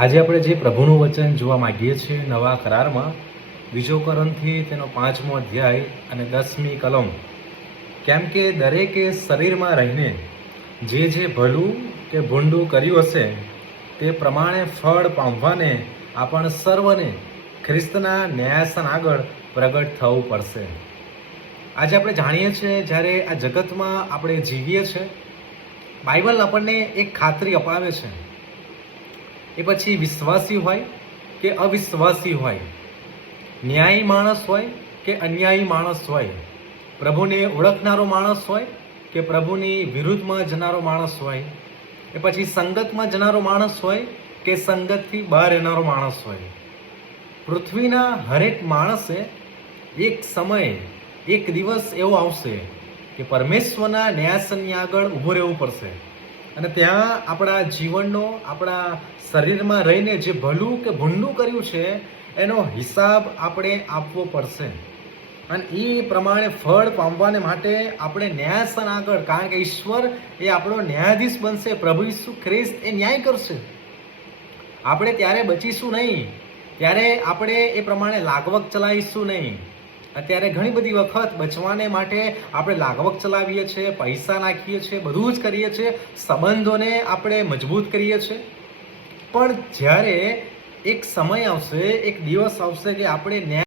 આજે આપણે જે પ્રભુનું વચન જોવા માંગીએ છીએ નવા કરારમાં 2 કોરિન્થી તેનો 5મો અધ્યાય અને 10મી કલમ. કેમ કે દરેકે શરીરમાં રહીને જે ભલું કે ભૂંડું કર્યું હશે તે પ્રમાણે ફળ પામવાને આપણ સર્વને ખ્રિસ્તના ન્યાયાસન આગળ પ્રગટ થવું પડશે. આજે આપણે જાણીએ છીએ જ્યારે આ જગતમાં આપણે જીવીએ છીએ, બાઇબલ આપણને એક ખાતરી અપાવે છે. એ પછી વિશ્વાસી હોય કે અવિશ્વાસી હોય, ન્યાયી માણસ હોય કે અન્યાયી માણસ હોય, પ્રભુને ઓળખનારો માણસ હોય કે પ્રભુની વિરુદ્ધમાં જનારો માણસ હોય, એ પછી સંગતમાં જનારો માણસ હોય કે સંગતથી બહાર રહેનારો માણસ હોય, પૃથ્વીના હરેક માણસે એક સમય એક દિવસ એવો આવશે કે પરમેશ્વરના ન્યાયાસનની આગળ ઊભું રહેવું પડશે અને ત્યાં આપણા જીવનનો, આપણા શરીરમાં રહીને જે ભલું કે ભૂંડું કર્યું છે એનો હિસાબ આપણે આપવો પડશે. અને એ પ્રમાણે ફળ પામવાને માટે આપણે ન્યાયાસન આગળ, કારણ કે ઈશ્વર એ આપણો ન્યાયાધીશ બનશે, પ્રભુ ઈસુ ખ્રિસ્ત એ ન્યાય કરશે. આપણે ત્યારે બચીશું નહીં, ત્યારે આપણે એ પ્રમાણે લાગવક ચલાવીશું નહીં. અત્યારે ઘણી બધી વખત બચવાને માટે આપણે લાગવક ચલાવીએ છીએ, પૈસા નાખીએ છીએ, બધું જ કરીએ છીએ, સંબંધોને આપણે મજબૂત કરીએ છીએ. પણ જ્યારે એક સમય આવશે, એક દિવસ આવશે કે આપણે